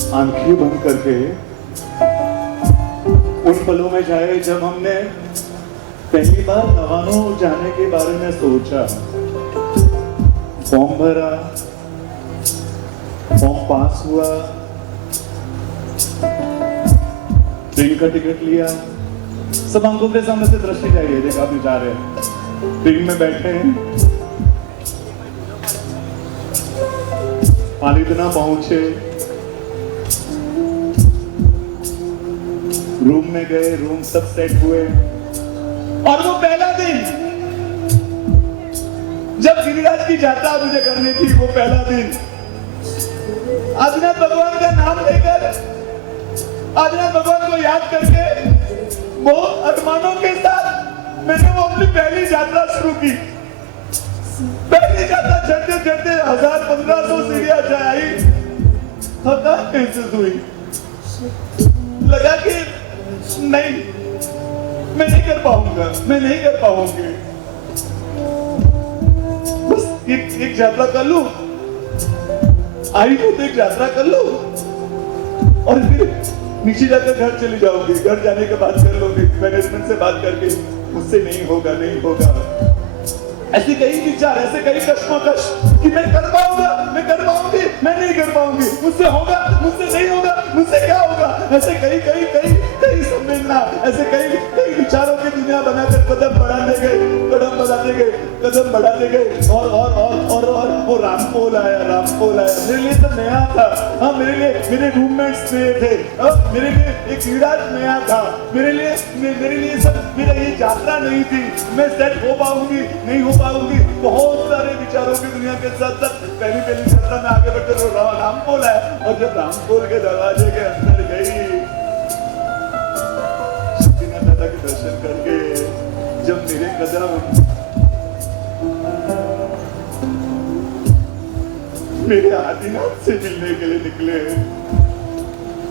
आंखें बंद करके उन पलों में जाए जब हमने पहली बार नवानो जाने के बारे में सोचा, फॉर्म भरा, फॉर्म पास हुआ, ट्रेन का टिकट लिया, सब आंखों के सामने से दृश्य जाइए, देखा आप जा रहे हैं, ट्रेन में बैठे हैं, पालीतना पहुंचे, रूम में गए, रूम सब सेट हुए, और वो पहला दिन जब गिरिराज की यात्रा मुझे करनी थी, वो पहला दिन आदिनाथ भगवान का नाम लेकर, आदिनाथ भगवान को याद करके, बहुत अरमानों के साथ मैंने वो अपनी पहली यात्रा शुरू की। पहली यात्रा चढ़ते चढ़ते 1000-1500 सीढ़ियां चढ़ाई, थकान महसूस हुई, लगा कि नहीं, मैं नहीं कर पाऊंगा, मैं नहीं कर पाऊंगी, बस एक यात्रा कर लूं, आई हो तो एक यात्रा कर लो और फिर नीचे जाकर घर चली जाओगी, घर जाने के बाद कर लोगी, मैनेजमेंट से बात करके, मुझसे नहीं होगा, नहीं होगा, ऐसे कई विचार, ऐसे कई कश्मकश कि मैं कर पाऊंगा, मैं कर पाऊंगी, मैं नहीं कर पाऊंगी, मुझसे होगा, मुझसे नहीं होगा, मुझसे क्या होगा, ऐसे कई कई कई कई संवेदना, ऐसे कई कई विचारों की दुनिया बनाकर कदम बढ़ाते गए, कदम बढ़ाते गए, कदम बढ़ाते गए, और वो रामपोल आया, रामपोल आया, मेरे लिए तो नया था, हाँ मेरे लिए मेरे रूममेट्स नए थे, मेरे लिए एक गिरिराज नया था, मेरे लिए सब, मेरा ये यात्रा नहीं थी, मैं सेट हो पाऊंगी, नहीं हो पाऊंगी, बहुत सारे विचारों की दुनिया के साथ साथ पहली यात्रा में आगे बढ़कर रामपोल आया, और जब रामपोल के दरवाजे के अंदर गई, शक्तिनाथ दादा के दर्शन करके जब मेरे कदम मेरे आदिनाथ से मिलने के लिए निकले,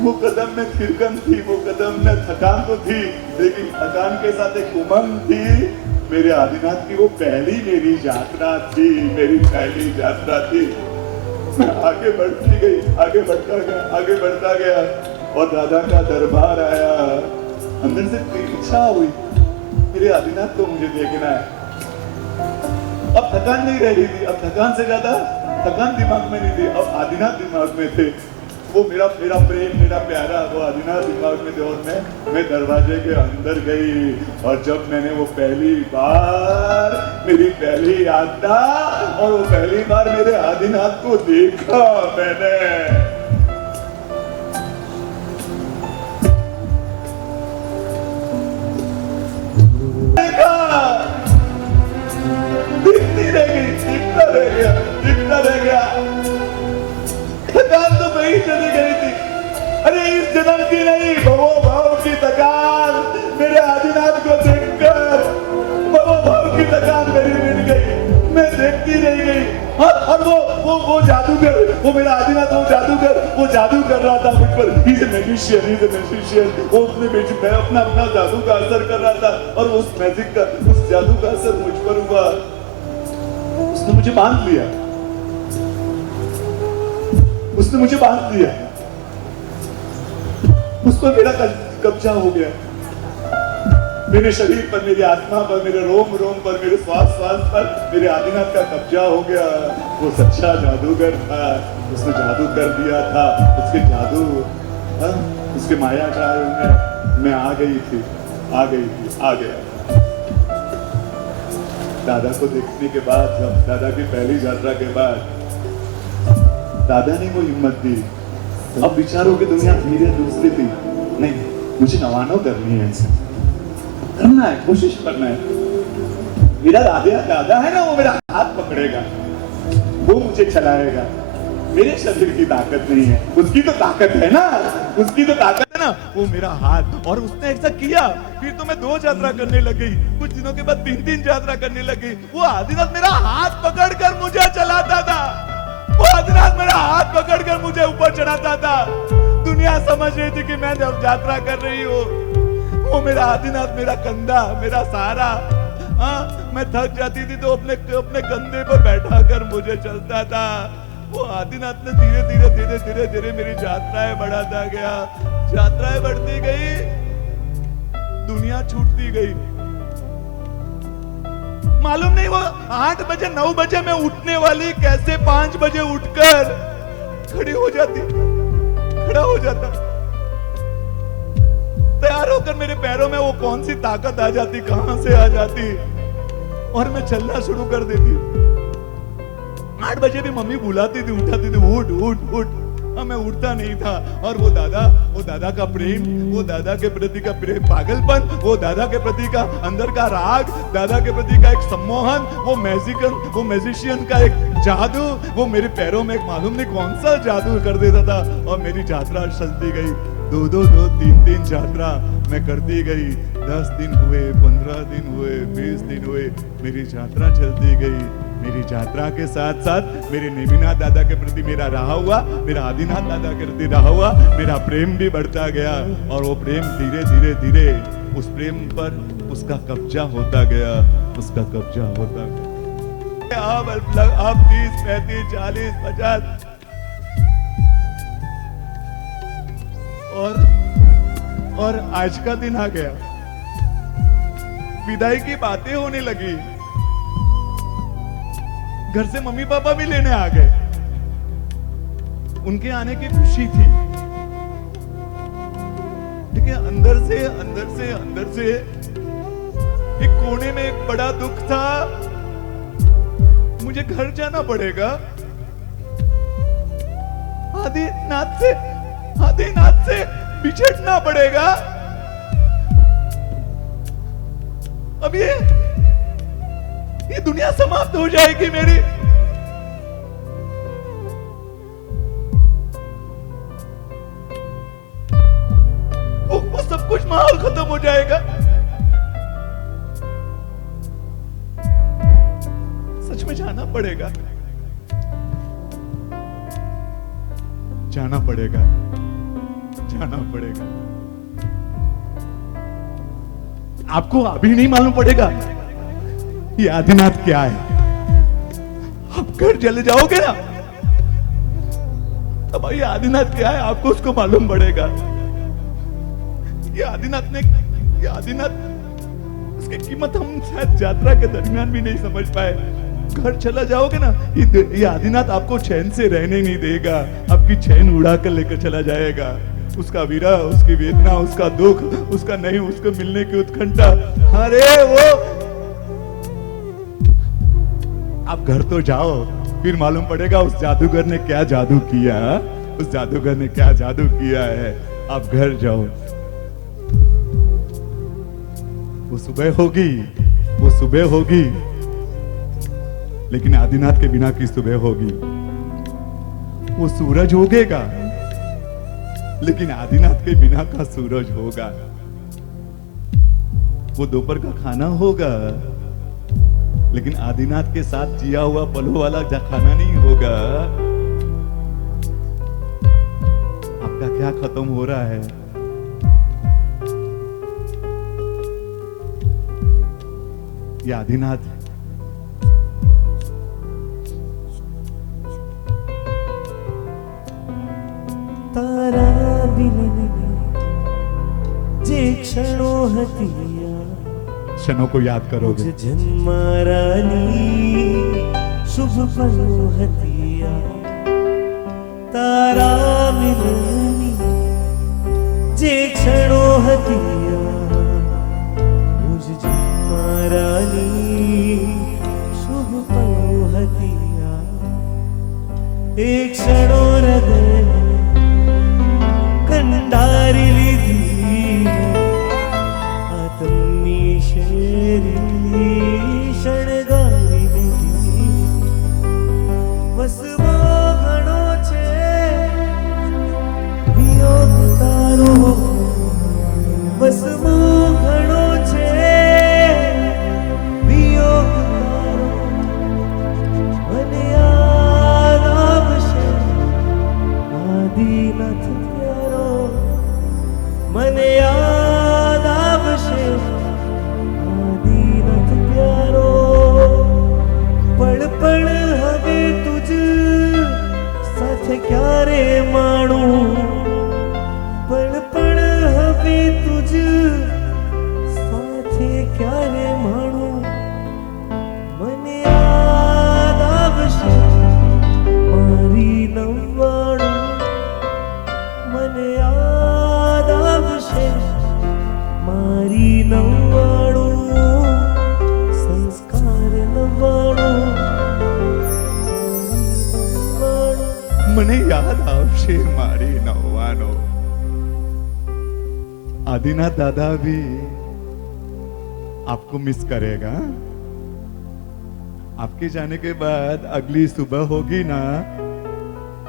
वो कदम में थिरकन थी, वो कदम में थकान तो थी, लेकिन थकान के साथ एक उमंग थी, मेरे आदिनाथ की वो पहली मेरी यात्रा थी, मेरी पहली यात्रा थी। मैं आगे बढ़ती गई, आगे बढ़ता गया, आगे बढ़ता गया, और दादा का दरबार आया, अंदर से इच्छा हुई, मेरे आदिनाथ को मुझे देखना है। अब थकान नहीं रह रही थी, अब थकान से ज्यादा थकान दिमाग में नहीं थी, अब आदिनाथ दिमाग में थे, वो मेरा प्रेम, मेरा प्यारा वो आदिनाथ दिमाग में थे, और मैं दरवाजे के अंदर गई, और जब मैंने वो पहली बार, मेरी पहली यात्रा, और वो पहली बार मेरे आदिनाथ को देखा मैंने, देखा, दिखती रह गई, दिखता रह गया, दिखता रह गया, थकान तो वही चली गई थी, अरे इस जन्म की नहीं, भवो भाव की थकान, मेरे आदिनाथ को देखकर भवो भाव की थकान मेरी मिट गई, मैं देखती रह गई, और वो जादूगर, वो मेरा आदिनाथ, वो जादू कर रहा था मुझ पर, he's a magician, वो अपना जादू का असर कर रहा था, और उस मैजिक का, उस जादू का असर मुझ पर हुआ, उसने मुझे बांध लिया, उसने मुझे बांध लिया, उस पर मेरा कब्जा हो गया, मेरे शरीर पर, मेरी आत्मा पर, मेरे रोम रोम पर, मेरे श्वास पर मेरे आदिनाथ का कब्जा हो गया। वो सच्चा जादूगर था, उसने जादू कर दिया था, उसके जादू, उसके माया जाल में मैं आ गया। दादा को देखने के बाद, जब दादा की पहली यात्रा के बाद दादा ने वो हिम्मत दी, अब विचारों की दुनिया धीरे दूसरी थी, नहीं मुझे नवानो करनी है, इनसे करना है, कोशिश करना है, मेरा दादा है ना, वो मेरा हाथ पकड़ेगा, वो मुझे चलाएगा, मेरे शरीर की ताकत नहीं है, उसकी तो ताकत है ना, उसकी तो ताकत है ना, वो मेरा हाथ, और उसने ऐसा किया, फिर तो मैं 2 यात्रा करने लगी, कुछ दिनों के बाद 3 यात्रा करने लगी, वो आदिनाथ मेरा हाथ पकड़कर मुझे चलाता था, वो आदिनाथ मेरा हाथ पकड़कर मुझे ऊपर चढ़ाता था, दुनिया समझ रही थी कि मैं जब यात्रा कर रही हूँ, वो मेरा आदिनाथ, मेरा कंधा, मेरा सहारा, हाँ मैं थक जाती थी तो अपने कंधे पर बैठा कर मुझे चलता था, वो आदिनाथ ने धीरे धीरे धीरे धीरे धीरे मेरी यात्राएं बढ़ाता गया, यात्राएं बढ़ती गई, दुनिया छूटती गई। मालूम नहीं वो 8 बजे 9 बजे मैं उठने वाली कैसे 5 बजे उठकर खड़ी हो जाती, खड़ा हो जाता, तैयार होकर मेरे पैरों में वो कौन सी ताकत आ जाती, कहां से आ जाती, और मैं चलना शुरू कर देती। 8 बजे भी मम्मी बुलाती थी, उठाती थी, उठ उठ उठ। हाँ, मैं उठता नहीं था। और वो दादा का प्रेम, वो दादा के प्रति का प्रेम, पागलपन, वो दादा के प्रति का अंदर का राग, दादा के प्रति का एक सम्मोहन, वो मैजिशियन का एक जादू, वो मेरे पैरों में एक मालूम नहीं कौन सा जादू कर देता था। और मेरी यात्रा चलती गई, 2 3 यात्रा मैं करती गई। 10 दिन हुए, 15 दिन हुए, 20 दिन हुए, मेरी यात्रा चलती गई। मेरी यात्रा के साथ साथ मेरे नेमिनाथ दादा के प्रति मेरा रहा हुआ, मेरा आदिनाथ दादा के प्रति रहा हुआ मेरा प्रेम भी बढ़ता गया। और वो प्रेम धीरे धीरे धीरे उस प्रेम पर उसका कब्जा होता गया, उसका कब्जा होता गया। अब 30, 35, 40, 50 और आज का दिन आ गया। विदाई की बातें होने लगी। घर से मम्मी पापा भी लेने आ गए, उनके आने की खुशी थी, लेकिन अंदर से एक कोने में एक बड़ा दुख था। मुझे घर जाना पड़ेगा, आदिनाथ से बिछड़ना पड़ेगा। अब ये दुनिया समाप्त हो जाएगी मेरी। वो सब कुछ माहौल खत्म हो जाएगा। सच में जाना पड़ेगा, जाना पड़ेगा, जाना पड़ेगा। आपको अभी नहीं मालूम पड़ेगा ये आदिनाथ क्या है। आप घर चले जाओगे ना, अब ये आदिनाथ क्या है आपको उसको मालूम पड़ेगा। ये आदिनाथ उसकी कीमत हम शायद यात्रा के दरमियान भी नहीं समझ पाए। घर चला जाओगे ना, ये आदिनाथ आपको चैन से रहने नहीं देगा, आपकी चैन उड़ा कर लेकर चला जाएगा। उसका विरह, उसकी वेदना, उसका दुख, उसका नहीं उसको मिलने की उत्कंठा, अरे वो आप घर तो जाओ, फिर मालूम पड़ेगा उस जादूगर ने क्या जादू किया, उस जादूगर ने क्या जादू किया है। आप घर जाओ, वो सुबह होगी, लेकिन आदिनाथ के बिना की सुबह होगी। वो सूरज उगेगा, लेकिन आदिनाथ के बिना का सूरज होगा। वो दोपहर का खाना होगा, लेकिन आदिनाथ के साथ जिया हुआ पलों वाला खाना नहीं होगा। आपका क्या खत्म हो रहा है? ये आदिनाथ तारा बिन जे क्षणो हतिया, क्षणों को याद करोगे। जन्मारानी शुभ पलो हतिया, तारा मिलनी जे क्षणो हतिया, मुझ जन्मारानी शुभ पलो हतिया। एक क्षणो हृदय कंडारी लीधी, आतमनी शेरी शणगारी लीधी। वसवो घणो छे वियोग तारो, वसवो घणो छे वियोग तारो। મને યાદ આવશે આદિનાથ પ્યારો, મને યાદ આવશે આદિનાથ પ્યારો। પળ પળ હવે તુજ યાદ આવશે મારી નવવાનો. आदिनाथ दादा भी आपको मिस करेगा. आपके जाने के बाद अगली सुबह होगी ना,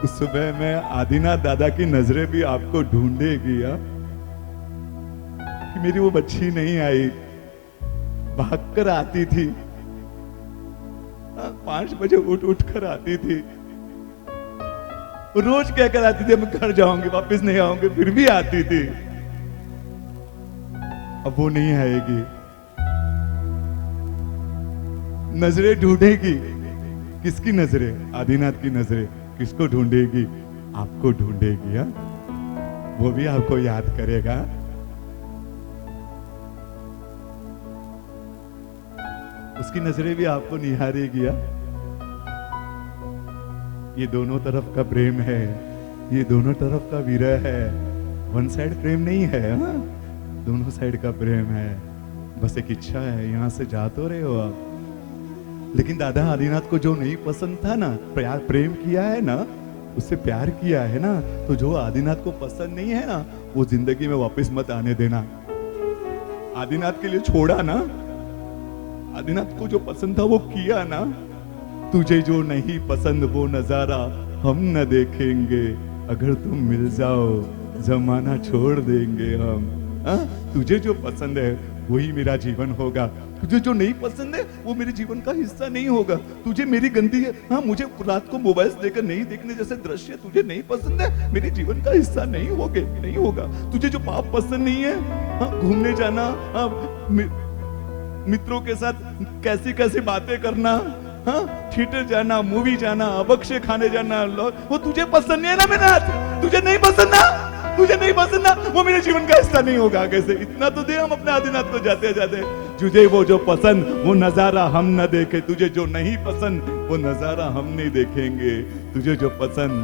उस सुबह में आदिनाथ दादा की नजरें भी आपको ढूंढेगी. कि मेरी वो बच्ची नहीं आई, भागकर आती थी, 5 बजे उठ कर आती थी, रोज कहकर आती थी मैं घर जाऊंगी, वापस नहीं आऊंगी, फिर भी आती थी. अब वो नहीं आएगी. नजरें ढूंढेगी. किसकी नजरें? आदिनाथ की नजरें. किसको ढूंढेगी? आपको ढूंढेगी. हा? वो भी आपको याद करेगा. उसकी नजरें भी आपको निहारेगी. हा? ये दोनों तरफ का प्रेम है, ये दोनों तरफ का विरह है. वन साइड प्रेम नहीं है. हा? दोनों साइड का प्रेम है. बस एक इच्छा है, यहां से जा तो रहे हो आप, लेकिन दादा आदिनाथ को जो नहीं पसंद था ना, प्रेम किया है ना, उससे प्यार किया है ना, तो जो आदिनाथ को पसंद नहीं है ना, वो जिंदगी में वापस मत आने देना. आदिनाथ के लिए छोड़ा ना, आदिनाथ को जो पसंद था वो किया ना. तुझे जो नहीं पसंद वो नजारा हम न देखेंगे, अगर तुम मिल जाओ जमाना छोड़ देंगे हम. तुझे जो पसंद है वही मेरा जीवन होगा. तुझे जो नहीं पसंद है वो मेरे जीवन का हिस्सा नहीं होगा. तुझे मेरी गंदी है, हाँ, मुझे रात को मोबाइल देकर नहीं देखने जैसे दृश्य तुझे नहीं पसंद है, मेरे जीवन का हिस्सा नहीं होगा. तुझे जो पाप पसंद नहीं है, हाँ, घूमने जाना, हाँ, मित्रों के साथ कैसी कैसी बातें करना, हाँ, थिएटर जाना, मूवी जाना, अबक्षे खाने जाना, वो तुझे पसंद नहीं है ना मेरे हाथ. तुझे नहीं पसंद ना, तुझे नहीं पसंद ना, वो मेरे जीवन का हिस्सा नहीं होगा. कैसे? इतना तो दे हम अपने आदिनाथ को जाते जाते. तुझे वो जो पसंद वो नजारा हम न देखे, तुझे जो नहीं पसंद वो नजारा हम नहीं देखेंगे. तुझे जो पसंद